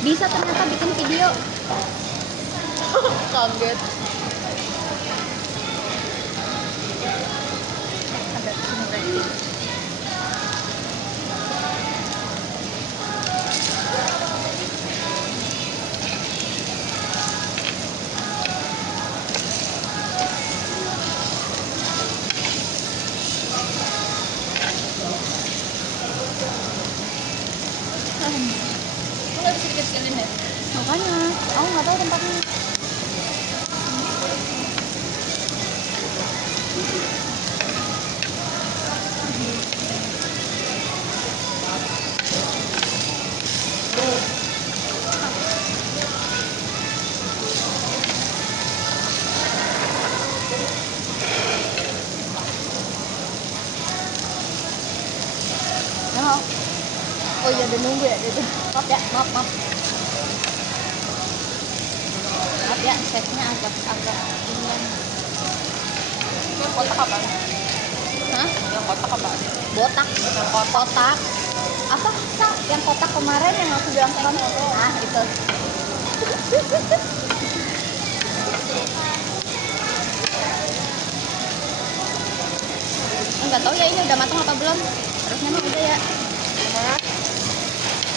Bisa ternyata bikin video. Kaget. Ada sini. Nggak bisa dikecilin ya? Makanya, aku nggak tahu tempatnya. Ya, oh iya udah nunggu ya itu. Maaf ya, maaf. Maaf ya, setnya agak inian. Yang kotak apa? Hah? Yang kotak apa? Botak. Kotak. Apa? Kak, yang kotak kemarin yang aku bilang ke kamu. Ah, itu. Enggak tahu ya ini udah matang apa belum. Harusnya mah udah ya. Gimana?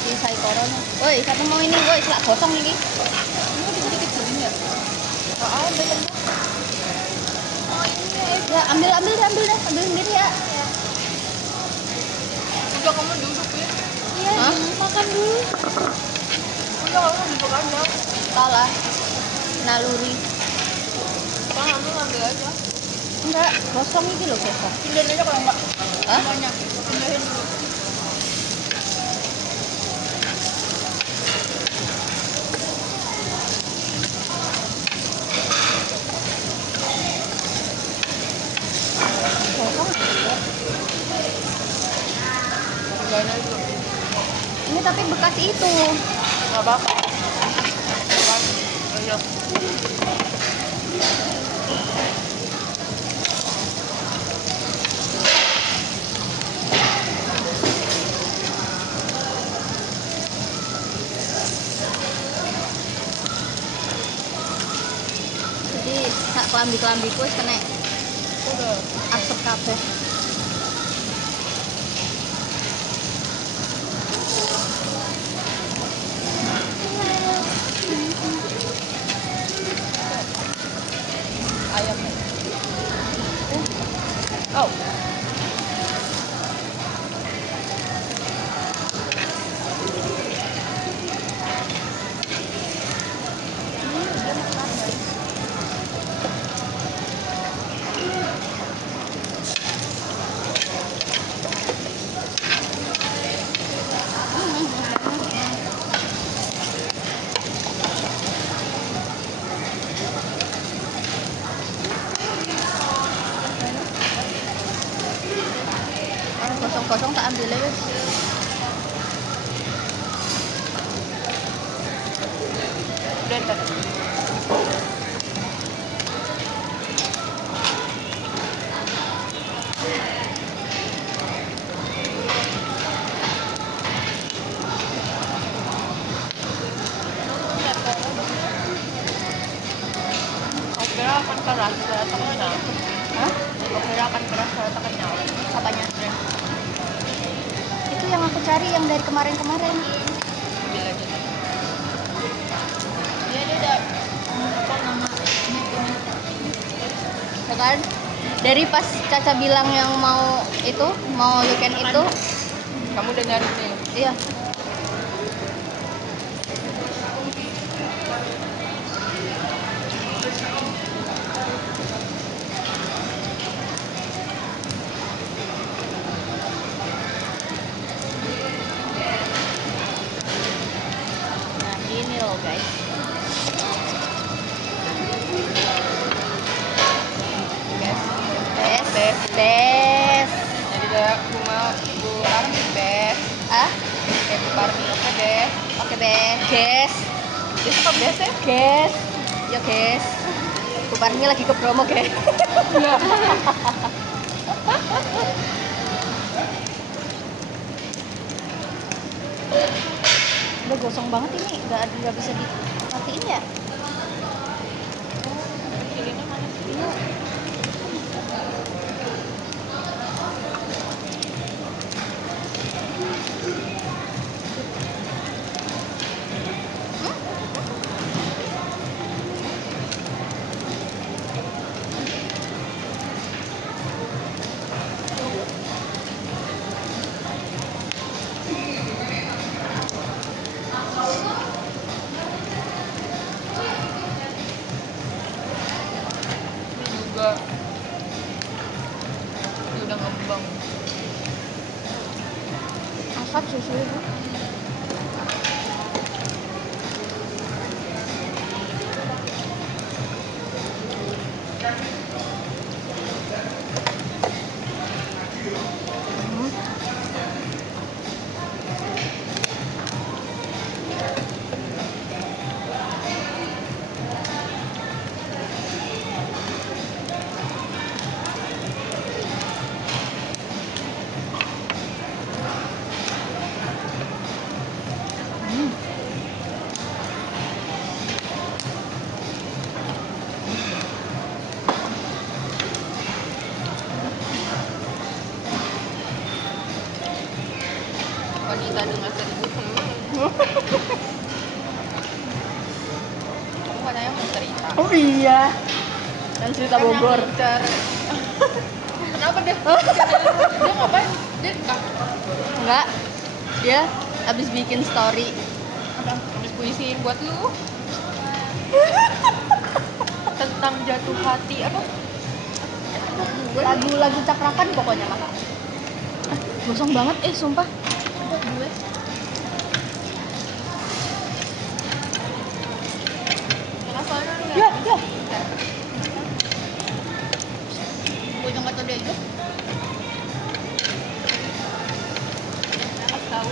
Si saikoronnya. Woi, satu mau ini, woi, selak gosong ini. Ini bisa dikecilin ya? Nggak ada kan? Oh ini Ya, ambil deh, ambil sendiri ya. udah kamu duduk ya? Iya, makan dulu. Udah kamu duduk aja. Salah. Naluri. Kan kamu ngambil aja. Enggak, gosong ini loh, gosong. Pindahin aja kalau nggak. Hah? Banyak. Pindahin dulu. Gosong ya. Pindahin aja dulu. Ini tapi bekas itu. Nggak apa-apa. Ayo. Jadi sak kelambi-kelambiku wis kena Udah. asap kabeh. Ayam ya. Oh. Gosong-gosong tak ambil wis. Udah ntar. Aku kira akan keras suara tekannya. Hah? Aku kira akan keras suara tekannya. Apanya? Itu yang aku cari yang dari kemarin-kemarin. Ambil aja. Iya dia udah apa nama ini. Ya kan? Dari pas Caca bilang yang mau itu, mau weekend itu, Kamu udah nyari nih. iya. Nah, ini loh guys. Bes. Jadi kayak rumah Bu Armi bes. Ah, Kayak Bu Armi oke bes. oke bes. Guys. Dia suka bes ya? Guys. Ya guys. Bubarnya lagi ke promo guys. Iya. Udah gosong banget ini, nggak bisa dimatiin ya. Kilinnya mana sih? Iya. Ini juga dia udah ngembang. Asap susu itu. Wanita dengan 1000 teman. Kamu katanya mau cerita. Oh iya. Dan cerita Kan yang Bogor. ngincer. Kenapa dia? Dia ngapain? Dia Enggak. Dia habis bikin story. habis puisi buat lu tentang jatuh hati apa? Lagu-lagu cakrakan pokoknya mah. Gosong banget sumpah. Buat gue. Kenapa lu Ya, ya. gue juga nggak tahu dia itu. Tahu.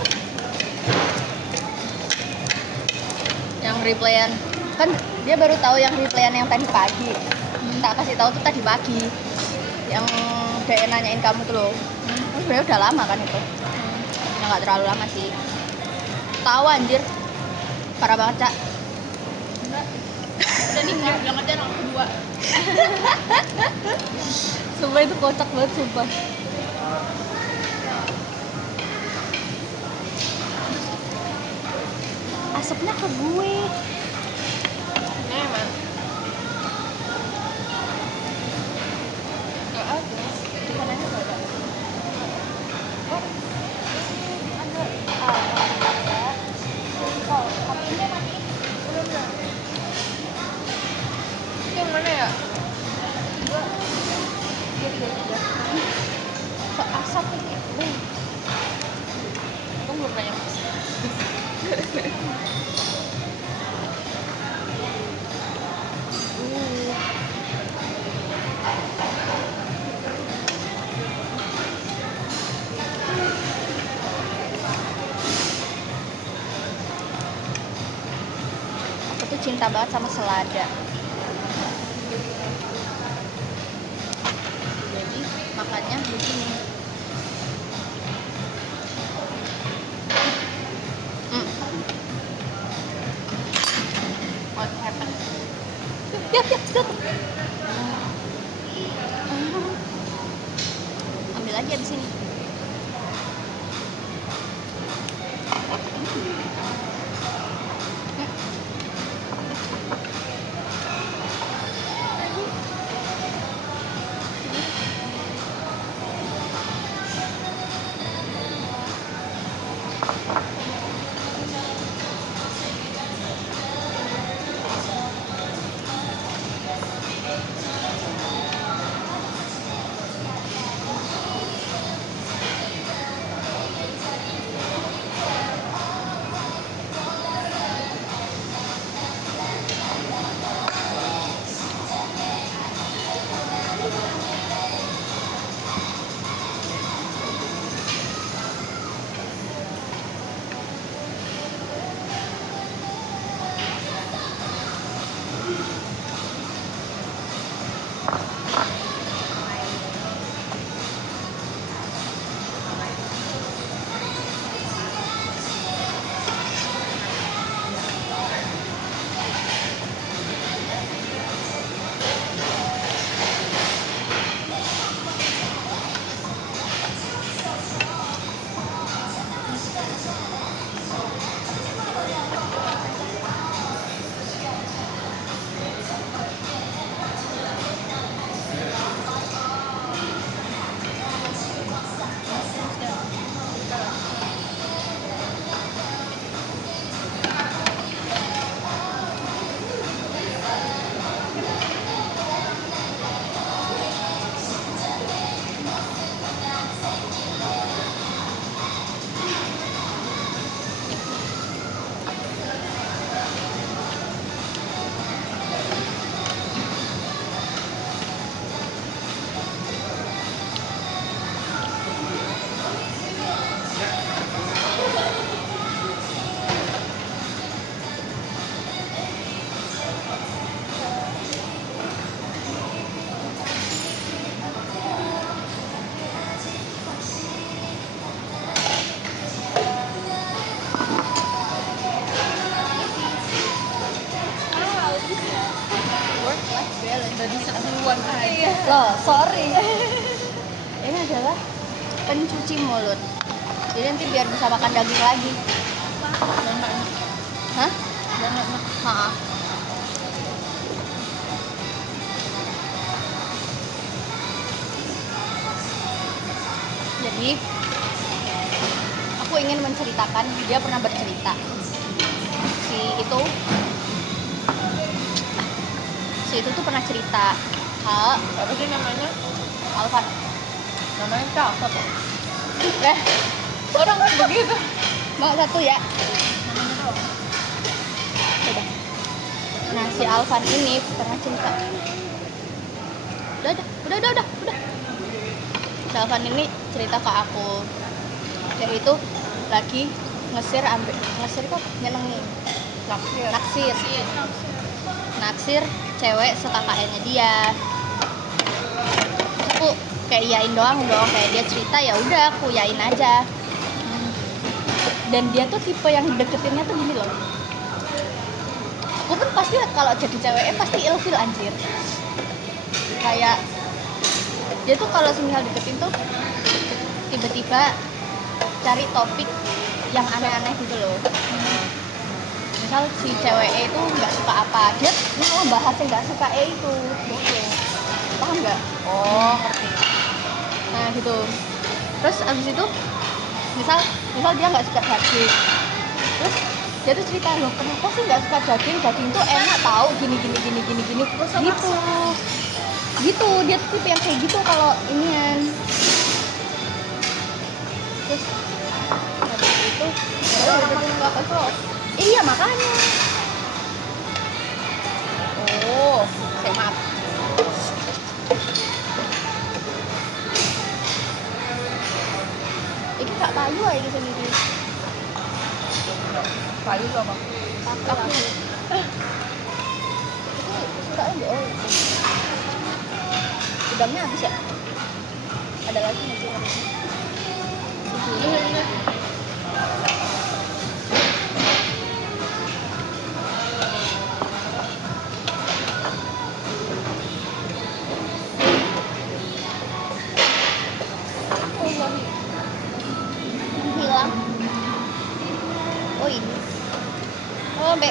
Yang replayan kan dia baru tahu yang replayan yang tadi pagi. Tak kasih tahu tuh tadi pagi. Yang dia nanyain kamu tuh loh. Sebenarnya udah lama kan itu. Ya nggak terlalu lama sih. Tahu anjir. Parah banget, Cak. Enggak. Udah nih nggak bilang aja orang kedua. Sumpah itu kocak banget sumpah. Asapnya ke gue. Ini emang nggak ada. Di kanannya nggak ada. Oh, ada. Oh, tapi ini mati. Belum. Itu yang mana ya? Dia. So, asap ini. Aku belum nanya. Aku tuh cinta banget sama selada. Jadi makannya begini. What happened? Ya, jatuh. Ambil aja di sini. Loh, sorry. Ini adalah pencuci mulut. Jadi nanti biar bisa makan daging lagi. Dan nggak enak. Hah? Dan nggak enak. Ha. Jadi aku ingin menceritakan, dia pernah bercerita si itu tuh pernah cerita hal Apa sih namanya? Alvan. Namanya cakep kok. Orang begitu. Mau satu ya? Namanya doang. Udah. Nah, si Alvan ini pernah cerita. Udah. Si Alvan ini cerita ke aku. Dia itu lagi ngesir kok nyenengin. Naksir cewek se-KKN-nya dia. Terus aku kayak iyain doang, kayak dia cerita ya udah aku iyain aja. Dan dia tuh tipe yang deketinnya tuh gini loh. Aku pun pasti kalau jadi ceweknya pasti ilfil anjir. Kayak dia tuh kalau semisal deketin tuh tiba-tiba cari topik yang aneh-aneh gitu loh. Misal si ceweknya itu nggak suka apa, dia malah bahas yang nggak suka itu. Paham nggak? Oh, ngerti. Nah gitu. Terus abis itu misal dia nggak suka daging, terus dia tuh cerita loh kenapa sih nggak suka daging tuh enak tahu gini gitu dia tuh tipe yang kayak gitu kalau inian. Terus habis itu Orang makin nggak kesel. iya makanya saya maaf. Ini kak payu aja sendiri. Kayu tuh apa? Kakak itu suka enggak? Oh, udangnya habis ya? Ada lagi nggak sih? Ini. Hilang. Oh ini. Oh Mbak.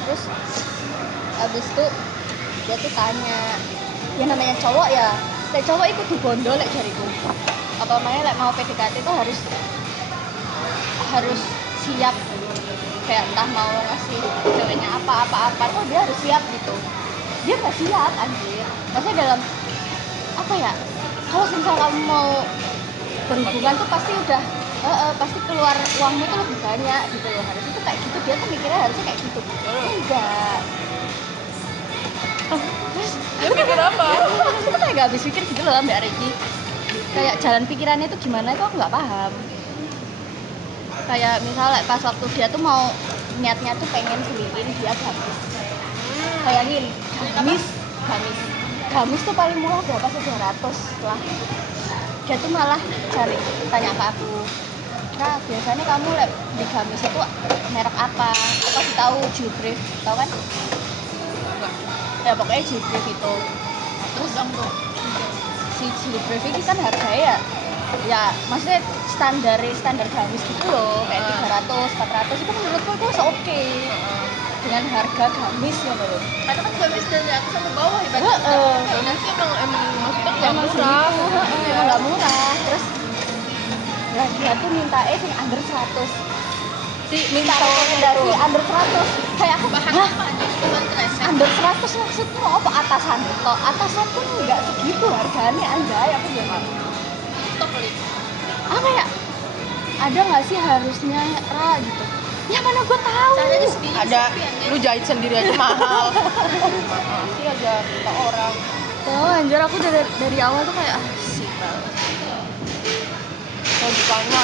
Terus abis itu dia tuh tanya, ya namanya cowok ya, lek cowok ikut dibondol lek jariku. Apa namanya lek mau PDKT itu harus siap, kayak entah mau ngasih ceweknya apa tuh dia harus siap gitu. Dia nggak siap anjir. Maksudnya dalam apa ya? Kalau misal kamu mau berhubungan tuh pasti udah pasti keluar uangmu tuh lebih banyak gitu loh. Harusnya tuh kayak gitu, dia tuh mikirnya harusnya kayak gitu. Enggak. Terus Dia pikir apa? aku kayak gak habis pikir gitu loh Mbak Regi. Kayak jalan pikirannya tuh gimana itu aku nggak paham. Kayak misalnya pas waktu dia tuh mau niatnya tuh pengen selirin dia gamis. Bayangin, gamis tuh paling murah berapa? 700 lah. Dia tuh malah tanya ke aku, nah biasanya kamu di gamis itu merek apa? Aku kasih tahu Jilbrief, tahu kan? Ya pokoknya Jilbrief itu. Terus si Jilbrief ini kan harganya ya maksudnya standar gamis gitu loh, kayak 300, 400 itu menurutku itu oke dengan harga gamis ya loh. Karena kan gamis dari atas sampai bawah ibaratnya. Gamis emang maksudnya nggak Emang murah. segitu, emang nggak murah. Terus ya dia tuh minta sing under 100. Minta rekomendasi under 100. Kayak aku Bahan apa aja? Bahan kresek. under 100 maksudnya apa atasan? Toh atasan pun nggak segitu harganya anjay, aku bilang. Top kali. Apa ya? Ada nggak sih harusnya Ra gitu? Ya mana gue tahu. Caranya sendiri. Ada, lu jahit sendiri aja mahal. Pasti aja kita orang. Oh anjir aku dari awal tuh kayak sih banget. Kalau ditanya,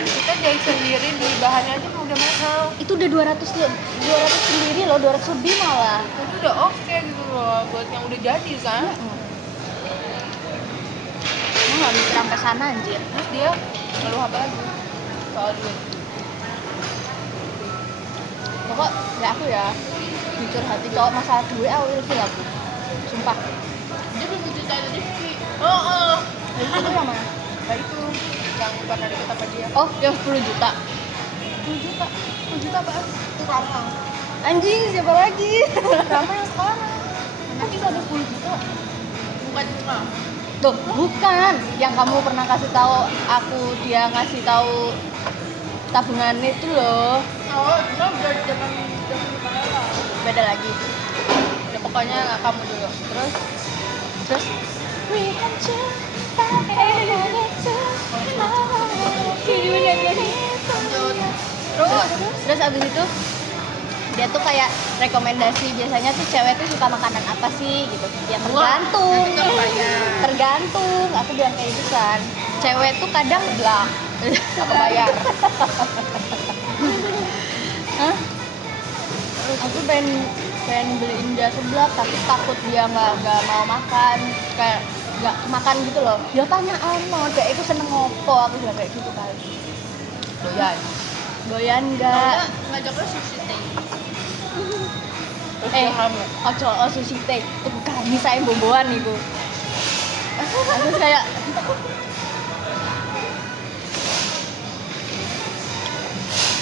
kita jahit sendiri, beli bahannya aja udah mahal. Itu udah 200 sendiri loh, 200 lebih malah. Itu udah oke gitu loh, buat yang udah jadi kan. Aku nggak mikir sampai sana anjir. Terus dia ngeluh apa lagi? Soal duit. Pokok ya aku ya dicurhati cowok masalah duit, ilfil aku. Sumpah. Dia belum diceritain Rifki. Oh, Itu tuh yang mana? nah itu yang pernah deket sama dia. Oh, yang 10 juta. 10 juta. 10 juta apaan? Itu Rama. Anjing, siapa lagi? Rama yang sekarang. Tapi itu ada 10 juta. Bukan cuma. Tuh, bukan. Yang kamu pernah kasih tahu aku, dia ngasih tahu tabungan itu loh. Oh, cuma udah zaman gimana lah. Beda lagi. Ya pokoknya kamu dulu. Terus we can just terus abis itu dia tuh kayak rekomendasi, biasanya tuh cewek tuh suka makanan apa sih gitu. Ya tergantung. Nanti kamu bayar. Tergantung, aku bilang kayak gitu kan. Cewek tuh kadang Sebelah. Apa bayar? Hah? Aku pengen beliin dia seblak, tapi takut dia nggak mau makan, kayak nggak makan gitu loh. Dia tanya kayak itu seneng ngopo, aku bilang kayak gitu kan. Doyan. Doyan nggak? Ngajak lo sushi teh. Terus kamu. Ojo sushi teh, itu kami saya bomboan itu. Aku kayak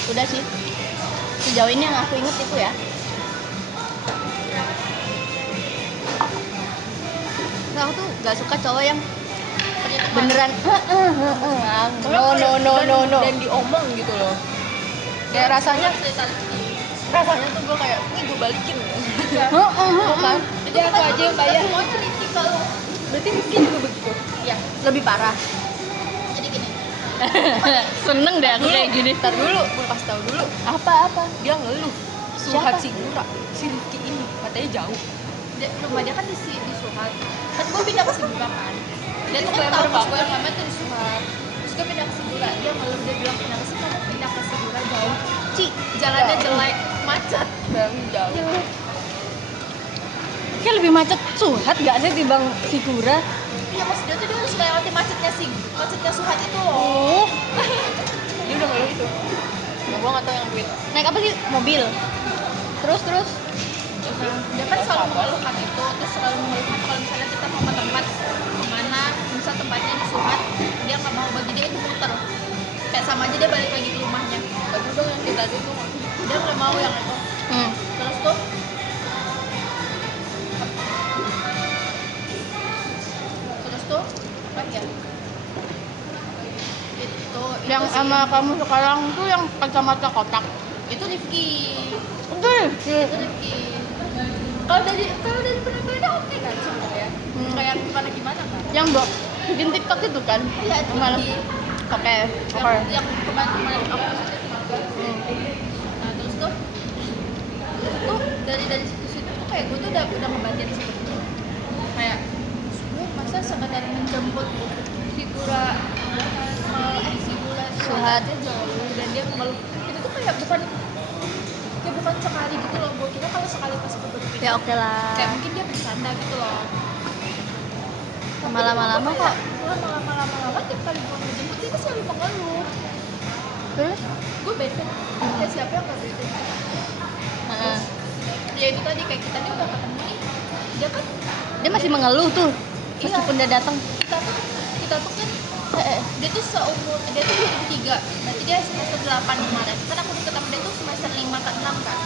udah sih. Sejauh ini yang aku inget itu ya. Nah, aku tuh gak suka cowok yang beneran no. Dan diomong gitu loh. Kayak rasanya tuh gue kayak ini gue balikin. Kan? Jadi aku aja yang bayar. Mau cerita kalau. Berarti Rizky juga begitu. Ya, Lebih parah. jadi gini. Seneng deh aku kayak gini. Ntar dulu, gue kasih tahu dulu. Apa? Dia ngeluh. Siapa? Suhat Sigura. Si Rizky ini katanya jauh. Rumah dia kan di Suhat. Kan gue pindah ke Sigura kan. Dia tuh kan Glamour tahu pas banget. gue yang lama tuh di Suhat. Terus gue pindah ke Sigura. Dia ngeluh, dia bilang kenapa sih kamu pindah ke Sigura jauh? Jalannya Jauh. jelek, macet. Bang jauh. Kayak lebih macet Suhat gak sih dibanding Sigura? Iya, maksud dia tuh dia harus melewati macetnya Suhat itu loh. Dia udah ngeluh itu. Nah, gue gak tau yang duit. Naik apa sih? Mobil. Terus Dia kan selalu mengeluhkan itu, terus selalu mengeluhkan kalau misalnya kita mau ke tempat kemana, misal tempatnya di Suhat, dia nggak mau, bagi dia itu muter. Kayak sama aja dia balik lagi ke rumahnya. Tapi dong yang kita dulu. Dia nggak mau yang itu. Terus tuh apa ya? Itu yang sih sama kamu sekarang tuh yang kacamata kotak. itu Rifki. Betul. Itu Rifki. Kalau dari penampilannya oke kan sebenarnya. Kayak gimana kan? Yang bikin TikTok itu kan? Iya, itu Malam. Rifki. Oke. Yang kemarin aku nah terus tuh dari situ tuh kayak gue tuh udah ngebatin sebenarnya kayak gue masa sekedar menjemput figura Suhat aja jauh dan dia ngeluh itu tuh kayak bukan sekali gitu loh, gue kira kalau sekali pas gue berpikir ya oke lah. kayak mungkin dia bercanda gitu loh. Lama-lama kok. Lama-lama tiap kali gue ngejemput dia tuh selalu mengeluh. Terus? Gue bete, kayak siapa yang gak bete? Heeh. Ya itu tadi kayak kita nih udah ketemu nih, dia kan Dia masih mengeluh tuh. Iya. Meskipun dia datang. kita tuh kan dia tuh seumur, dia tuh 2003, berarti dia semester 8 kemarin kan aku ketemu dia tuh semester 5 ke 6 kan.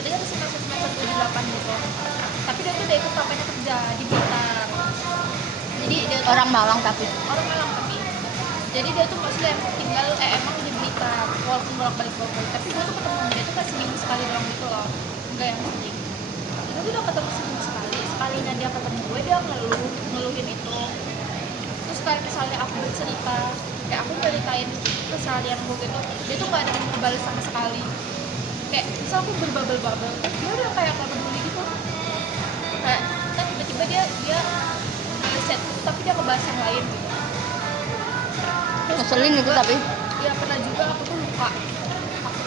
Jadi dia tuh semester 7-8 gitu, tapi dia tuh udah ikut papanya kerja di Blitar. Jadi dia tuh Orang Malang tapi. jadi dia tuh maksudnya tinggal emang di Blitar walaupun bolak-balik tapi gue tuh ketemu dia tuh kayak seminggu sekali doang gitu loh, enggak yang sering. Kita tuh udah ketemu seminggu sekalinya dia ketemu gue dia ngeluhin itu. Terus kayak misalnya aku bercerita, kayak aku ceritain keseharian gue gitu, dia tuh gak ada yang ngebales sama sekali. Kayak misal aku berbabel-babel, terus dia udah kayak gak peduli gitu. Kayak kan tiba-tiba dia nge-set tapi dia ngebahas yang lain gitu. Ngeselin itu tapi. Ya pernah juga aku tuh lupa